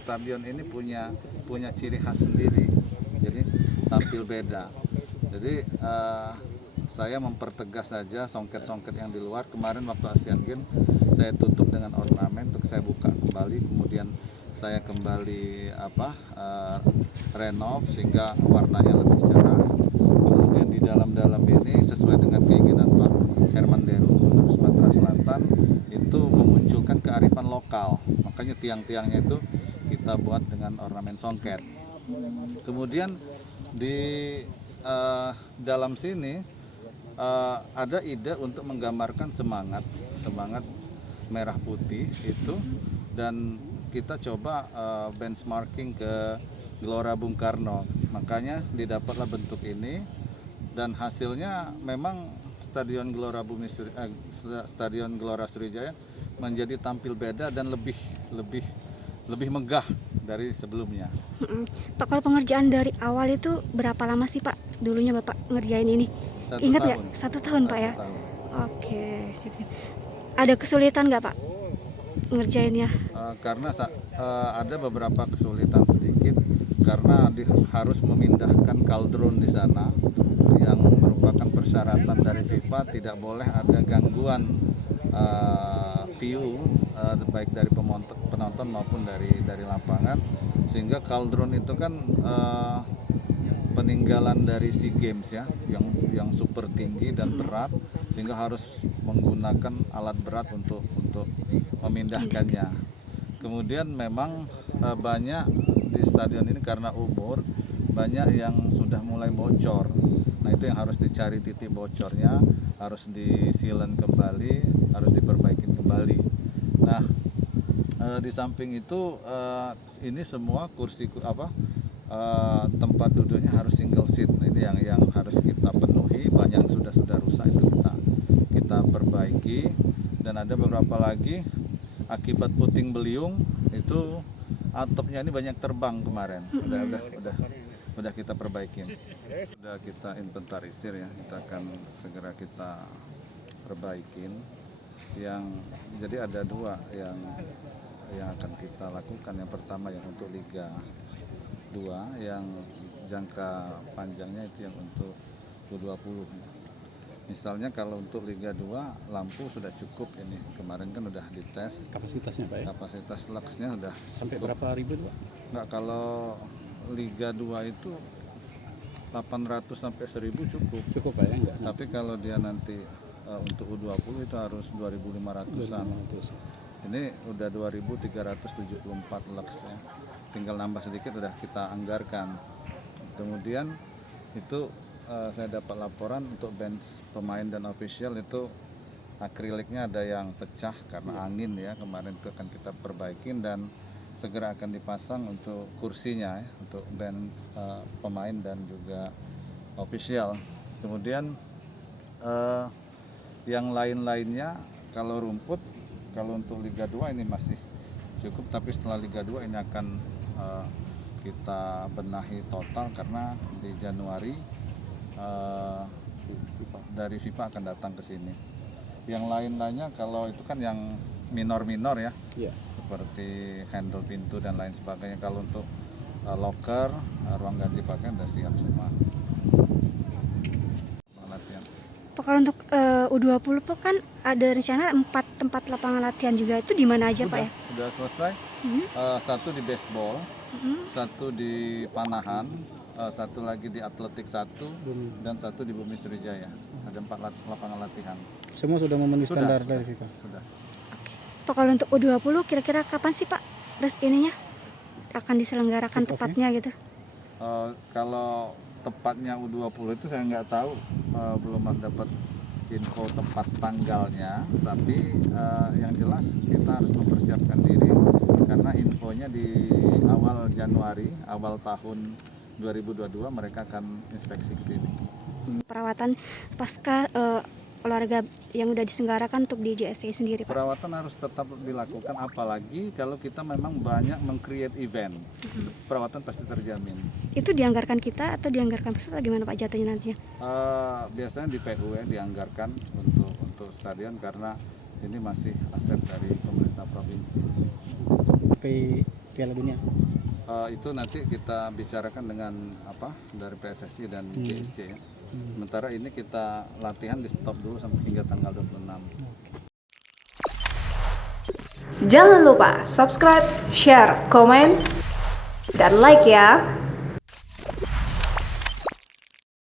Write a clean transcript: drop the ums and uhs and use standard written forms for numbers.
stadion ini punya ciri khas sendiri, jadi tampil beda. Jadi saya mempertegas saja songket-songket yang di luar. Kemarin waktu Asian Games saya tutup dengan ornamen, untuk saya buka kembali, kemudian saya kembali renov sehingga warnanya lebih cerah. Kemudian di dalam ini sesuai dengan keinginan Pak Herman Deru, Gubernur Sumatera Selatan, itu memunculkan kearifan lokal. Makanya tiang-tiangnya itu kita buat dengan ornamen songket. Kemudian di dalam sini ada ide untuk menggambarkan semangat merah putih itu, dan kita coba benchmarking ke Gelora Bung Karno. Makanya didapatlah bentuk ini, dan hasilnya memang Stadion Gelora Sriwijaya menjadi tampil beda dan lebih megah dari sebelumnya. Pak, kalau pengerjaan dari awal itu berapa lama sih Pak dulunya Bapak ngerjain ini? Ingat nggak? 1 tahun Pak ya? Tahun. Oke, sip. Ada kesulitan nggak Pak ngerjainnya? Karena ada beberapa kesulitan sedikit, karena harus memindahkan kaldron di sana yang merupakan persyaratan dari FIFA. Tidak boleh ada gangguan view baik dari penonton maupun dari lapangan, sehingga kaldron itu kan peninggalan dari SEA Games ya, yang super tinggi dan berat, sehingga harus menggunakan alat berat untuk memindahkannya. Kemudian memang banyak di stadion ini karena umur, banyak yang sudah mulai bocor. Nah, itu yang harus dicari titik bocornya, harus di-sealant kembali, harus diperbaiki kembali. Nah, di samping itu ini semua kursi tempat duduknya harus single seat. Nah, ini yang harus kita penuhi. Banyak yang sudah rusak, itu kita perbaiki. Dan ada beberapa lagi akibat puting beliung itu atapnya ini banyak terbang kemarin. Udah kita perbaikin. Udah kita inventarisir ya. Kita akan segera kita perbaikin. Jadi ada 2 yang akan kita lakukan. Yang pertama yang untuk Liga 2, yang jangka panjangnya itu yang untuk U20. Misalnya kalau untuk Liga 2 lampu sudah cukup ini. Kemarin kan udah dites. Kapasitasnya Pak ya? Kapasitas luxnya udah sampai cukup. Berapa ribu Pak? Enggak, kalau Liga 2 itu 800 sampai 1000 cukup. Cukup Pak ya? Enggak. Tapi kalau dia nanti untuk U20 itu harus 2500-an. Ini udah 2374 lux ya. Tinggal nambah sedikit udah kita anggarkan. Kemudian itu saya dapat laporan untuk bench pemain dan official itu akriliknya ada yang pecah karena angin ya. Kemarin itu akan kita perbaikin dan segera akan dipasang untuk kursinya ya, untuk bench pemain dan juga official. Kemudian yang lain-lainnya, kalau rumput, kalau untuk Liga 2 ini masih cukup, tapi setelah Liga 2 ini akan kita benahi total, karena di Januari dari FIFA akan datang ke sini. Yang lain-lainnya kalau itu kan yang minor-minor ya, seperti handle pintu dan lain sebagainya. Kalau untuk locker, ruang ganti pakaian sudah siap semua. Kalau untuk U20 kan ada rencana 4 tempat lapangan latihan juga, itu di mana aja Pak ya? Udah selesai. Satu di baseball, satu di panahan, satu lagi di atletik 1, dan satu di Bumi Sriwijaya. Ada 4 lapangan latihan. Semua sudah memenuhi standar dari FIFA? Sudah. Pak, kalau untuk U20 kira-kira kapan sih Pak ininya akan diselenggarakan tepatnya gitu? Kalau tepatnya U20 itu saya nggak tahu, belum dapat info tepat tanggalnya, tapi yang jelas kita harus mempersiapkan diri, karena infonya di awal Januari, awal tahun 2022 mereka akan inspeksi ke sini. Perawatan pasca olahraga yang udah diselenggarakan untuk di JSC sendiri Pak? Perawatan harus tetap dilakukan, apalagi kalau kita memang banyak meng-create event. Perawatan pasti terjamin. Itu dianggarkan kita atau dianggarkan pusat atau gimana Pak jatuhnya nantinya? Biasanya di PU ya, dianggarkan untuk stadion, karena ini masih aset dari pemerintah provinsi. Piala Dunia? Itu nanti kita bicarakan dengan dari PSSI dan JSC ya. Sementara ini kita latihan di stop dulu sampai hingga tanggal 26. Jangan lupa subscribe, share, komen, dan like ya.